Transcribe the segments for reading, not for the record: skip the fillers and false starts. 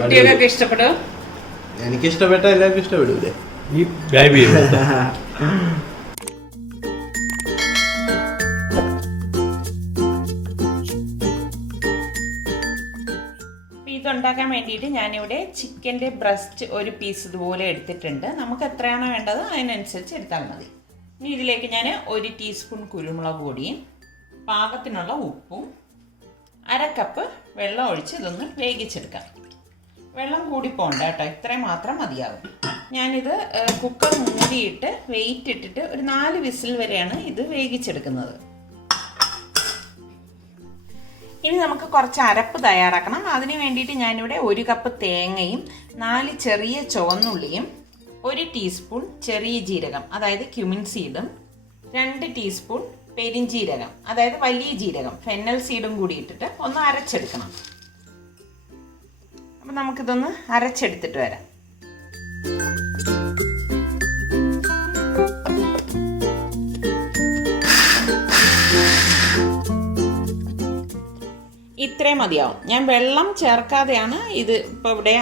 കുട്ടികൾക്ക് ഇഷ്ടപ്പെട്ടോ? എനിക്ക് ഇഷ്ടപ്പെട്ട എല്ലാവർക്കും ഇഷ്ടപ്പെടൂലേ? ഇതുണ്ടാക്കാൻ വേണ്ടിയിട്ട് ഞാനിവിടെ ചിക്കൻ്റെ ബ്രസ്റ്റ് ഒരു പീസ് ഇതുപോലെ എടുത്തിട്ടുണ്ട്. നമുക്ക് എത്രയാണോ വേണ്ടത് അതിനനുസരിച്ച് എടുത്താൽ മതി. ഇനി ഇതിലേക്ക് ഞാൻ 1 ടീസ്പൂൺ കുരുമുളക് പൊടിയും പാകത്തിനുള്ള ഉപ്പും 1/2 കപ്പ് വെള്ളം ഒഴിച്ച് ഇതൊന്ന് വേവിച്ചെടുക്കാം. വെള്ളം കൂടി പോകണ്ട കേട്ടോ, ഇത്രയും മാത്രം മതിയാകും. ഞാനിത് കുക്കർ മൂടിയിട്ട് വെയിറ്റ് ഇട്ടിട്ട് ഒരു 4 വിസിൽ വരെയാണ് ഇത് വേവിച്ചെടുക്കുന്നത്. ഇനി നമുക്ക് കുറച്ച് അരപ്പ് തയ്യാറാക്കണം. അതിന് വേണ്ടിയിട്ട് ഞാനിവിടെ 1 കപ്പ് തേങ്ങയും 4 ചെറിയ ചുവന്നുള്ളിയും 1 ടീസ്പൂൺ ചെറിയ ജീരകം അതായത് ക്യുമിൻ സീഡും 2 ടീസ്പൂൺ പെരിഞ്ജീരകം അതായത് വലിയ ജീരകം ഫെന്നൽ സീഡും കൂടി ഇട്ടിട്ട് ഒന്ന് അരച്ചെടുക്കണം. അപ്പം നമുക്കിതൊന്ന് അരച്ചെടുത്തിട്ട് വരാം. ഇത്രയും മതിയാവും. ഞാൻ വെള്ളം ചേർക്കാതെയാണ് ഇത് ഇപ്പോൾ ഇവിടെ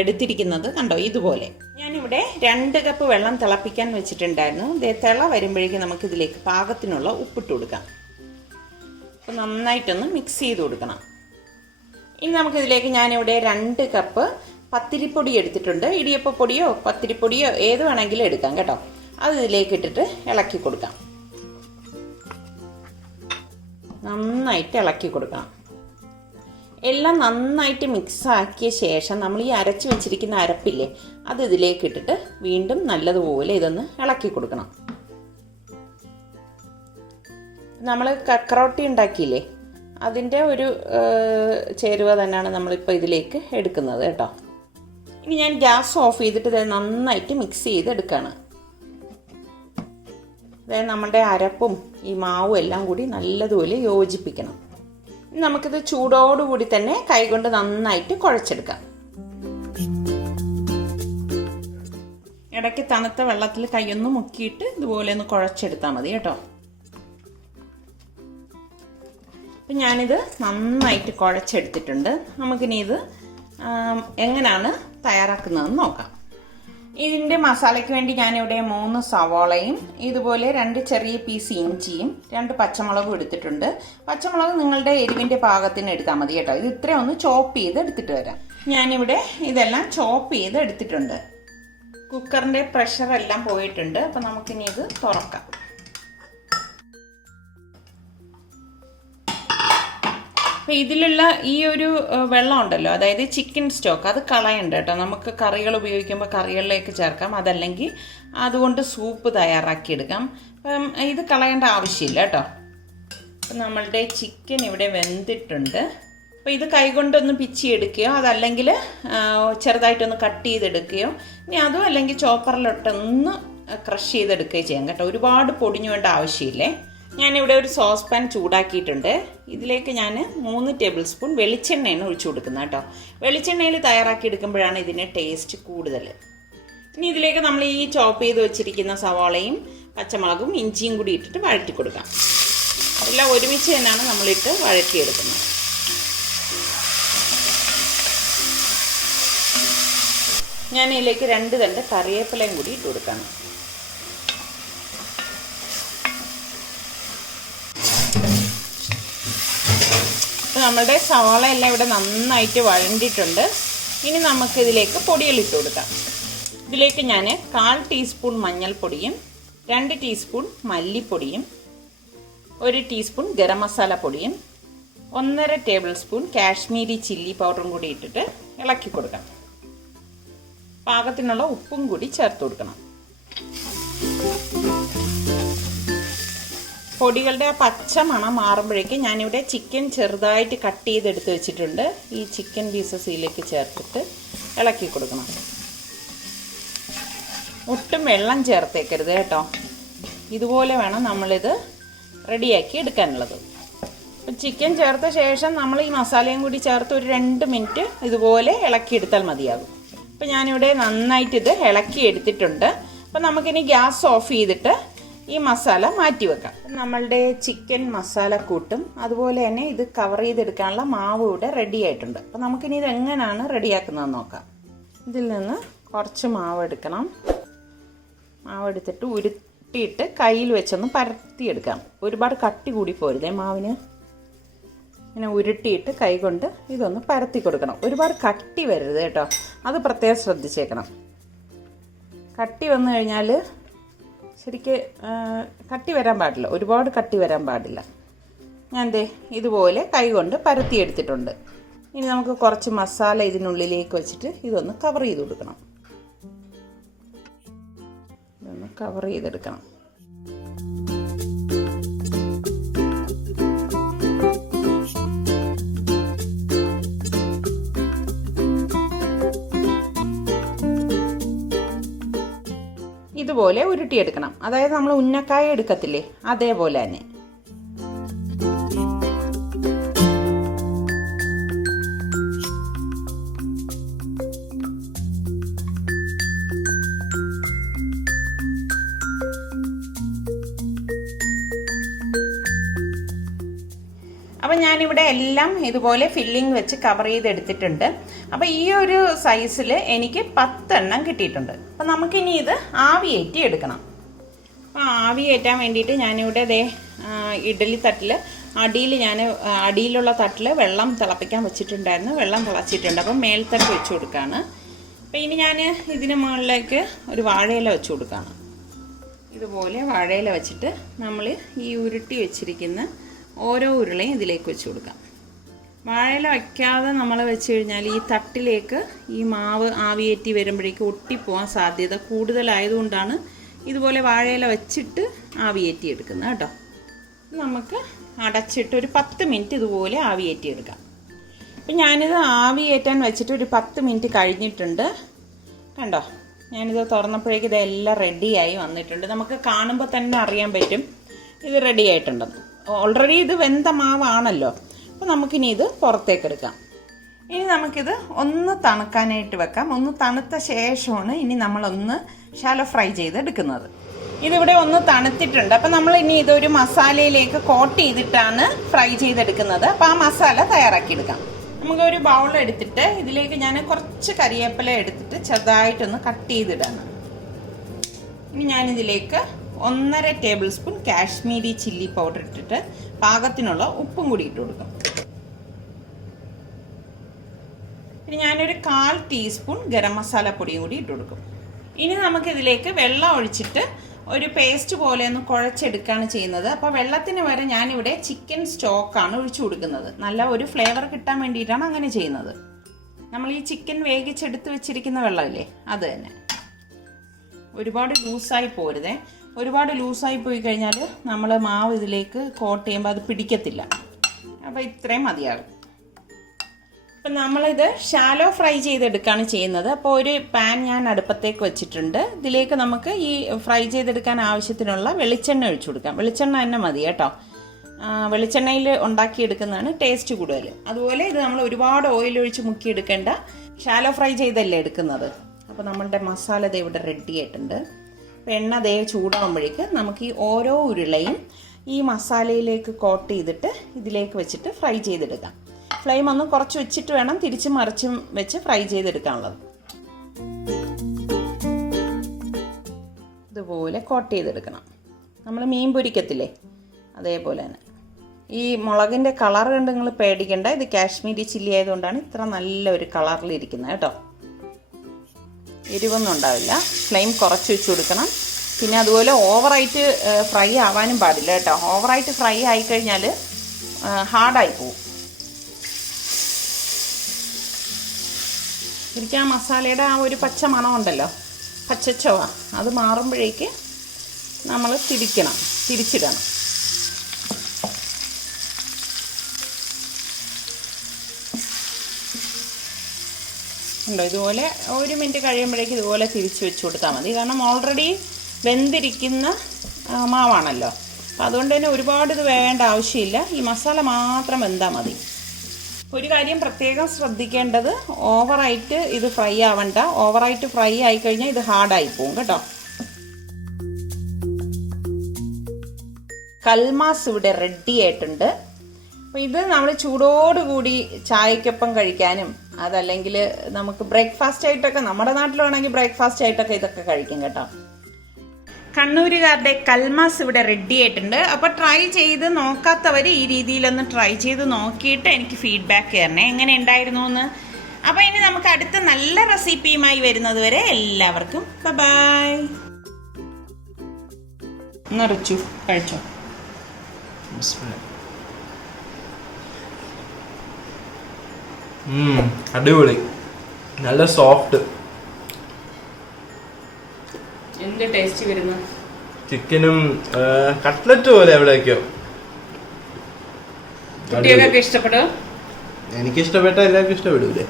എടുത്തിരിക്കുന്നത്. കണ്ടോ, ഇതുപോലെ. ഞാനിവിടെ 2 കപ്പ് വെള്ളം തിളപ്പിക്കാൻ വെച്ചിട്ടുണ്ടായിരുന്നു. തിള വരുമ്പോഴേക്കും നമുക്കിതിലേക്ക് പാകത്തിനുള്ള ഉപ്പിട്ട് കൊടുക്കാം. അപ്പോൾ നന്നായിട്ടൊന്ന് മിക്സ് ചെയ്ത് കൊടുക്കണം. ഇനി നമുക്കിതിലേക്ക് ഞാനിവിടെ 2 കപ്പ് പത്തിരിപ്പൊടി എടുത്തിട്ടുണ്ട്. ഇടിയപ്പപ്പൊടിയോ പത്തിരിപ്പൊടിയോ ഏത് വേണമെങ്കിലും എടുക്കാം കേട്ടോ. അത് ഇതിലേക്ക് ഇട്ടിട്ട് ഇളക്കി കൊടുക്കാം. നന്നായിട്ട് ഇളക്കി കൊടുക്കണം. എല്ലാം നന്നായിട്ട് മിക്സ് ആക്കിയ ശേഷം നമ്മൾ ഈ അരച്ച് വെച്ചിരിക്കുന്ന അരപ്പില്ലേ അത് ഇതിലേക്ക് ഇട്ടിട്ട് വീണ്ടും നല്ലതുപോലെ ഇതൊന്ന് ഇളക്കി കൊടുക്കണം. നമ്മൾ കക്കറോട്ടി ഉണ്ടാക്കിയില്ലേ അതിൻ്റെ ഒരു ചേരുവ തന്നെയാണ് നമ്മളിപ്പോൾ ഇതിലേക്ക് എടുക്കുന്നത് കേട്ടോ. ഇനി ഞാൻ ഗ്യാസ് ഓഫ് ചെയ്തിട്ട് ഇത് നന്നായിട്ട് മിക്സ് ചെയ്തെടുക്കുകയാണ്. അതായത് നമ്മുടെ അരപ്പും ഈ മാവും എല്ലാം കൂടി നല്ലതുപോലെ യോജിപ്പിക്കണം. നമുക്കിത് ചൂടോടുകൂടി തന്നെ കൈകൊണ്ട് നന്നായിട്ട് കുഴച്ചെടുക്കാം. ഇടയ്ക്ക് തണുത്ത വെള്ളത്തിൽ കൈയൊന്ന് മുക്കിയിട്ട് ഇതുപോലെ ഒന്ന് കുഴച്ചെടുത്താൽ മതി കേട്ടോ. അപ്പം ഞാനിത് നന്നായിട്ട് കുഴച്ചെടുത്തിട്ടുണ്ട്. നമുക്കിനി ഇത് എങ്ങനെയാണ് തയ്യാറാക്കുന്നതെന്ന് നോക്കാം. ഇതിൻ്റെ മസാലയ്ക്ക് വേണ്ടി ഞാനിവിടെ 3 സവാളയും ഇതുപോലെ 2 ചെറിയ പീസ് ഇഞ്ചിയും 2 പച്ചമുളകും എടുത്തിട്ടുണ്ട്. പച്ചമുളക് നിങ്ങളുടെ എരിവിൻ്റെ പാകത്തിന് എടുത്താൽ മതി കേട്ടോ. ഇത് ഇത്രയും ഒന്ന് ചോപ്പ് ചെയ്ത് എടുത്തിട്ട് വരാം. ഞാനിവിടെ ഇതെല്ലാം ചോപ്പ് ചെയ്ത് എടുത്തിട്ടുണ്ട്. കുക്കറിൻ്റെ പ്രഷറെല്ലാം പോയിട്ടുണ്ട്. അപ്പം നമുക്കിനി ഇത് തുറക്കാം. അപ്പോൾ ഇതിലുള്ള ഈ ഒരു വെള്ളം ഉണ്ടല്ലോ, അതായത് ചിക്കൻ സ്റ്റോക്ക്, അത് കളയണ്ട കേട്ടോ. നമുക്ക് കറികൾ ഉപയോഗിക്കുമ്പോൾ കറികളിലേക്ക് ചേർക്കാം, അതല്ലെങ്കിൽ അതുകൊണ്ട് സൂപ്പ് തയ്യാറാക്കിയെടുക്കാം. അപ്പം ഇത് കളയേണ്ട ആവശ്യമില്ല കേട്ടോ. അപ്പം നമ്മളുടെ ചിക്കൻ ഇവിടെ വെന്തിട്ടുണ്ട്. അപ്പോൾ ഇത് കൈകൊണ്ടൊന്ന് പിച്ചിയെടുക്കുകയോ അതല്ലെങ്കിൽ ചെറുതായിട്ടൊന്ന് കട്ട് ചെയ്തെടുക്കുകയോ ഇനി അതും അല്ലെങ്കിൽ ചോപ്പറിലോട്ടൊന്ന് ക്രഷ് ചെയ്തെടുക്കുകയോ ചെയ്യാം കേട്ടോ. ഒരുപാട് പൊടിഞ്ഞു വേണ്ട ആവശ്യമില്ലേ. ഞാനിവിടെ ഒരു സോസ് പാൻ ചൂടാക്കിയിട്ടുണ്ട്. ഇതിലേക്ക് ഞാൻ 3 ടേബിൾ സ്പൂൺ വെളിച്ചെണ്ണയാണ് ഒഴിച്ചു കൊടുക്കുന്നത് കേട്ടോ. വെളിച്ചെണ്ണയിൽ തയ്യാറാക്കി എടുക്കുമ്പോഴാണ് ഇതിന് ടേസ്റ്റ് കൂടുതൽ. ഇനി ഇതിലേക്ക് നമ്മൾ ഈ ചോപ്പ് ചെയ്ത് വെച്ചിരിക്കുന്ന സവാളയും പച്ചമുളകും ഇഞ്ചിയും കൂടി ഇട്ടിട്ട് വഴറ്റി കൊടുക്കാം. എല്ലാം ഒരുമിച്ച് തന്നെയാണ് നമ്മളിട്ട് വഴറ്റിയെടുക്കുന്നത്. ഞാൻ ഇതിലേക്ക് 2 തണ്ട് കറിവേപ്പിലയും കൂടി ഇട്ട് കൊടുക്കണം. നമ്മുടെ സവാള എല്ലാം ഇവിടെ നന്നായിട്ട് വഴണ്ടിട്ടുണ്ട്. ഇനി നമുക്കിതിലേക്ക് പൊടികൾ ഇട്ട് കൊടുക്കാം. ഇതിലേക്ക് ഞാൻ 1/4 ടീസ്പൂൺ മഞ്ഞൾപ്പൊടിയും 2 ടീസ്പൂൺ മല്ലിപ്പൊടിയും 1 ടീസ്പൂൺ ഗരം മസാല പൊടിയും 1.5 ടേബിൾ സ്പൂൺ കാശ്മീരി ചില്ലി പൗഡറും കൂടി ഇട്ടിട്ട് ഇളക്കി കൊടുക്കാം. പാകത്തിനുള്ള ഉപ്പും കൂടി ചേർത്ത് കൊടുക്കണം. പൊടികളുടെ ആ പച്ച മണം മാറുമ്പോഴേക്കും ഞാനിവിടെ ചിക്കൻ ചെറുതായിട്ട് കട്ട് ചെയ്തെടുത്ത് വെച്ചിട്ടുണ്ട്. ഈ ചിക്കൻ പീസസ് ഇതിലേക്ക് ചേർത്തിട്ട് ഇളക്കി കൊടുക്കണം. ഒട്ടും വെള്ളം ചേർത്തേക്കരുത് കേട്ടോ. ഇതുപോലെ വേണം നമ്മളിത് റെഡിയാക്കി എടുക്കാനുള്ളത്. അപ്പോൾ ചിക്കൻ ചേർത്ത ശേഷം നമ്മൾ ഈ മസാലയും കൂടി ചേർത്ത് ഒരു 2 മിനിറ്റ് ഇതുപോലെ ഇളക്കിയെടുത്താൽ മതിയാകും. അപ്പോൾ ഞാനിവിടെ നന്നായിട്ട് ഇത് ഇളക്കി എടുത്തിട്ടുണ്ട്. അപ്പോൾ നമുക്കിനി ഗ്യാസ് ഓഫ് ചെയ്തിട്ട് ഈ മസാല മാറ്റി വെക്കാം. നമ്മളുടെ ചിക്കൻ മസാലക്കൂട്ടും അതുപോലെ തന്നെ ഇത് കവർ ചെയ്തെടുക്കാനുള്ള മാവ് ഇവിടെ റെഡി ആയിട്ടുണ്ട്. അപ്പം നമുക്കിനി ഇത് എങ്ങനെയാണ് റെഡിയാക്കുന്നതെന്ന് നോക്കാം. ഇതിൽ നിന്ന് കുറച്ച് മാവ് എടുക്കണം. മാവ് എടുത്തിട്ട് ഉരുട്ടിയിട്ട് കയ്യിൽ വെച്ചൊന്ന് പരത്തിയെടുക്കാം. ഒരുപാട് കട്ടി കൂടി പോരുതേ മാവിന്. ഇങ്ങനെ ഉരുട്ടിയിട്ട് കൈ കൊണ്ട് ഇതൊന്ന് പരത്തി കൊടുക്കണം. ഒരുപാട് കട്ടി വരരുത് കേട്ടോ, അത് പ്രത്യേകം ശ്രദ്ധിച്ചേക്കണം. കട്ടി വന്നു കഴിഞ്ഞാൽ ശരിക്ക് കട്ടി വരാൻ പാടില്ല, ഒരുപാട് കട്ടി വരാൻ പാടില്ല. ഞാൻ ദേ ഇതുപോലെ കൈ കൊണ്ട് പരത്തിയെടുത്തിട്ടുണ്ട്. ഇനി നമുക്ക് കുറച്ച് മസാല ഇതിനുള്ളിലേക്ക് വെച്ചിട്ട് ഇതൊന്ന് കവർ ചെയ്ത് കൊടുക്കണം. ഇതൊന്ന് കവർ ചെയ്തെടുക്കണം. ഇതുപോലെ ഉരുട്ടിയെടുക്കണം. അതായത് നമ്മൾ ഉന്നക്കായ എടുക്കത്തില്ലേ, അതേപോലെ തന്നെ. അപ്പം ഞാനിവിടെ എല്ലാം ഇതുപോലെ ഫില്ലിംഗ് വെച്ച് കവർ ചെയ്തെടുത്തിട്ടുണ്ട്. അപ്പം ഈ ഒരു സൈസിൽ എനിക്ക് 10 എണ്ണം കിട്ടിയിട്ടുണ്ട്. അപ്പം നമുക്കിനി ഇത് ആവിയേറ്റി എടുക്കണം. അപ്പം ആവിയേറ്റാൻ വേണ്ടിയിട്ട് ഞാനിവിടെ ഇഡ്ഡലി തട്ടിൽ അടിയിലുള്ള തട്ടിൽ വെള്ളം തിളപ്പിക്കാൻ വെച്ചിട്ടുണ്ടായിരുന്നു. വെള്ളം തിളച്ചിട്ടുണ്ട്. അപ്പം മേൽത്തട്ട് വെച്ച് കൊടുക്കുകയാണ്. അപ്പം ഇനി ഞാൻ ഇതിന് മുകളിലേക്ക് ഒരു വാഴയില വെച്ച് കൊടുക്കുകയാണ്. ഇതുപോലെ വാഴയില വെച്ചിട്ട് നമ്മൾ ഈ ഉരുട്ടി വെച്ചിരിക്കുന്ന ഓരോ ഉരുളയും ഇതിലേക്ക് വെച്ച് കൊടുക്കാം. വാഴയില വയ്ക്കാതെ നമ്മൾ വെച്ച് കഴിഞ്ഞാൽ ഈ തട്ടിലേക്ക് ഈ മാവ് ആവിയേറ്റി വരുമ്പോഴേക്ക് ഒട്ടിപ്പോവാൻ സാധ്യത കൂടുതലായതുകൊണ്ടാണ് ഇതുപോലെ വാഴയില വെച്ചിട്ട് ആവിയേറ്റി എടുക്കുന്നത് കേട്ടോ. നമുക്ക് അടച്ചിട്ട് ഒരു 10 മിനിറ്റ് ഇതുപോലെ ആവിയേറ്റി എടുക്കാം. അപ്പം ഞാനിത് ആവിയേറ്റാൻ വെച്ചിട്ട് ഒരു 10 മിനിറ്റ് കഴിഞ്ഞിട്ടുണ്ട്. കണ്ടോ, ഞാനിത് തുറന്നപ്പോഴേക്ക് ഇതെല്ലാം റെഡിയായി വന്നിട്ടുണ്ട്. നമുക്ക് കാണുമ്പോൾ തന്നെ അറിയാൻ പറ്റും ഇത് റെഡി ആയിട്ടുണ്ടെന്ന്. ഓൾറെഡി ഇത് വെന്ത മാവാണല്ലോ. അപ്പോൾ നമുക്കിനി ഇത് പുറത്തേക്ക് എടുക്കാം. ഇനി നമുക്കിത് ഒന്ന് തണുക്കാനായിട്ട് വെക്കാം. ഒന്ന് തണുത്ത ശേഷമാണ് ഇനി നമ്മളൊന്ന് ശാലോ ഫ്രൈ ചെയ്തെടുക്കുന്നത്. ഇതിവിടെ ഒന്ന് തണുത്തിട്ടുണ്ട്. അപ്പം നമ്മൾ ഇനി ഇതൊരു മസാലയിലേക്ക് കോട്ട് ചെയ്തിട്ടാണ് ഫ്രൈ ചെയ്തെടുക്കുന്നത്. അപ്പോൾ ആ മസാല തയ്യാറാക്കിയെടുക്കാം. നമുക്കൊരു ബൗൾ എടുത്തിട്ട് ഇതിലേക്ക് ഞാൻ കുറച്ച് കരിവേപ്പില എടുത്തിട്ട് ചെറുതായിട്ടൊന്ന് കട്ട് ചെയ്തിടാണ്. ഇനി ഞാനിതിലേക്ക് 1.5 table spoon Kashmiri chilli powder ഇട്ടിട്ട് പാകത്തിനുള്ള ഉപ്പും കൂടി ഇട്ട് കൊടുക്കും. ഇനി ഞാനൊരു 1/4 ടീസ്പൂൺ ഗരം മസാല പൊടിയും കൂടി ഇട്ട് കൊടുക്കും. ഇനി നമുക്കിതിലേക്ക് വെള്ളം ഒഴിച്ചിട്ട് ഒരു പേസ്റ്റ് പോലെ ഒന്ന് കുഴച്ചെടുക്കുകയാണ് ചെയ്യുന്നത്. അപ്പോൾ വെള്ളത്തിന് വരെ ഞാനിവിടെ ചിക്കൻ സ്റ്റോക്കാണ് ഒഴിച്ചു കൊടുക്കുന്നത്. നല്ല ഒരു ഫ്ലേവർ കിട്ടാൻ വേണ്ടിയിട്ടാണ് അങ്ങനെ ചെയ്യുന്നത്. നമ്മൾ ഈ ചിക്കൻ വേവിച്ചെടുത്ത് വെച്ചിരിക്കുന്ന വെള്ളമില്ലേ, അത് തന്നെ. ഒരുപാട് ലൂസായി പോരുതേ. ഒരുപാട് ലൂസായി പോയി കഴിഞ്ഞാൽ നമ്മൾ മാവ് ഇതിലേക്ക് കോട്ട് ചെയ്യുമ്പോൾ അത് പിടിക്കത്തില്ല. അപ്പോൾ ഇത്രയും മതിയാകും. അപ്പം നമ്മളിത് ഷാലോ ഫ്രൈ ചെയ്തെടുക്കുകയാണ് ചെയ്യുന്നത്. അപ്പോൾ ഒരു പാൻ ഞാൻ അടുപ്പത്തേക്ക് വെച്ചിട്ടുണ്ട്. ഇതിലേക്ക് നമുക്ക് ഈ ഫ്രൈ ചെയ്തെടുക്കാൻ ആവശ്യത്തിനുള്ള വെളിച്ചെണ്ണ ഒഴിച്ചു കൊടുക്കാം. വെളിച്ചെണ്ണ തന്നെ മതി കേട്ടോ. വെളിച്ചെണ്ണയിൽ ഉണ്ടാക്കിയെടുക്കുന്നതാണ് ടേസ്റ്റ് കൂടുതൽ. അതുപോലെ ഇത് നമ്മൾ ഒരുപാട് ഓയിൽ ഒഴിച്ച് മുക്കിയെടുക്കേണ്ട, ഷാലോ ഫ്രൈ ചെയ്തല്ലേ എടുക്കുന്നത്. അപ്പോൾ നമ്മളുടെ മസാല ദേ ഇവിടെ റെഡി ആയിട്ടുണ്ട്. അപ്പോൾ എണ്ണ ദേ ചൂടാകുമ്പോഴേക്ക് നമുക്ക് ഈ ഓരോ ഉരുളയും ഈ മസാലയിലേക്ക് കോട്ട് ചെയ്തിട്ട് ഇതിലേക്ക് വെച്ചിട്ട് ഫ്രൈ ചെയ്തെടുക്കാം. ഫ്ലെയിം ഒന്ന് കുറച്ച് വെച്ചിട്ട് വേണം തിരിച്ചും മറിച്ചും വെച്ച് ഫ്രൈ ചെയ്തെടുക്കാനുള്ളത്. ഇതുപോലെ കോട്ട് ചെയ്തെടുക്കണം. നമ്മൾ മീൻ പൊരിക്കത്തില്ലേ, അതേപോലെ തന്നെ. ഈ മുളകിൻ്റെ കളർ കണ്ട് നിങ്ങൾ പേടിക്കേണ്ട. ഇത് കാശ്മീരി ചില്ലി ആയതുകൊണ്ടാണ് ഇത്ര നല്ലൊരു കളറിലിരിക്കുന്നത് കേട്ടോ. എരിവൊന്നും ഉണ്ടാവില്ല. ഫ്ലെയിം കുറച്ച് വെച്ച് കൊടുക്കണം. പിന്നെ അതുപോലെ ഓവറായിട്ട് ഫ്രൈ ആവാനും പാടില്ല കേട്ടോ. ഓവറായിട്ട് ഫ്രൈ ആയിക്കഴിഞ്ഞാൽ ഹാർഡായി പോവും. ശരിക്കും ആ മസാലയുടെ ആ ഒരു പച്ച മണം ഉണ്ടല്ലോ, പച്ചച്ചോവ, അത് മാറുമ്പോഴേക്ക് നമ്മൾ തിരിച്ചിടണം. ഉണ്ടോ, ഇതുപോലെ 1 മിനിറ്റ് കഴിയുമ്പോഴേക്ക് ഇതുപോലെ തിരിച്ച് വെച്ച് കൊടുത്താൽ മതി. കാരണം ഓൾറെഡി വെന്തിരിക്കുന്ന മാവാണല്ലോ. അപ്പം അതുകൊണ്ട് തന്നെ ഒരുപാട് ഇത് വേണ്ട ആവശ്യമില്ല. ഈ മസാല മാത്രം വെന്താൽ മതി. ഒരു കാര്യം പ്രത്യേകം ശ്രദ്ധിക്കേണ്ടത്, ഓവറായിട്ട് ഇത് ഫ്രൈ ആവണ്ട. ഓവറായിട്ട് ഫ്രൈ ആയിക്കഴിഞ്ഞാൽ ഇത് ഹാർഡായി പോകും കേട്ടോ. കൽമാസ് ഇവിടെ റെഡി ആയിട്ടുണ്ട്. അപ്പോൾ ഇത് നമ്മൾ ചൂടോടുകൂടി ചായക്കൊപ്പം കഴിക്കാനും അതല്ലെങ്കിൽ നമുക്ക് ബ്രേക്ക്ഫാസ്റ്റ് ആയിട്ടൊക്കെ, നമ്മുടെ നാട്ടിലാണെങ്കിൽ ബ്രേക്ക്ഫാസ്റ്റ് ആയിട്ടൊക്കെ ഇതൊക്കെ കഴിക്കും കേട്ടോ. കണ്ണൂരുകാരുടെ കൽമാസ് ഇവിടെ റെഡി ആയിട്ടുണ്ട്. അപ്പോൾ ട്രൈ ചെയ്ത് നോക്കാത്തവർ ഈ രീതിയിലൊന്ന് ട്രൈ ചെയ്ത് നോക്കിയിട്ട് എനിക്ക് ഫീഡ്ബാക്ക് തരണേ, എങ്ങനെ ഉണ്ടായിരുന്നു എന്ന്. അപ്പോൾ ഇനി നമുക്ക് അടുത്ത നല്ല റെസിപ്പിയുമായി വരുന്നത് വരെ എല്ലാവർക്കും ബൈ. നിറച്ചു കഴിച്ചോ. അടിപൊളി, നല്ല സോഫ്റ്റ്. എന്ത് ടേസ്റ്റ് വരുന്നു. ചിക്കനും കട്ട്ലറ്റ് പോലെ എവിടെയൊക്കെയോ. കുട്ടികൾക്കൊക്കെ ഇഷ്ടപ്പെടും. എനിക്കിഷ്ടപ്പെട്ട എല്ലാവർക്കും ഇഷ്ടപ്പെടൂലേ.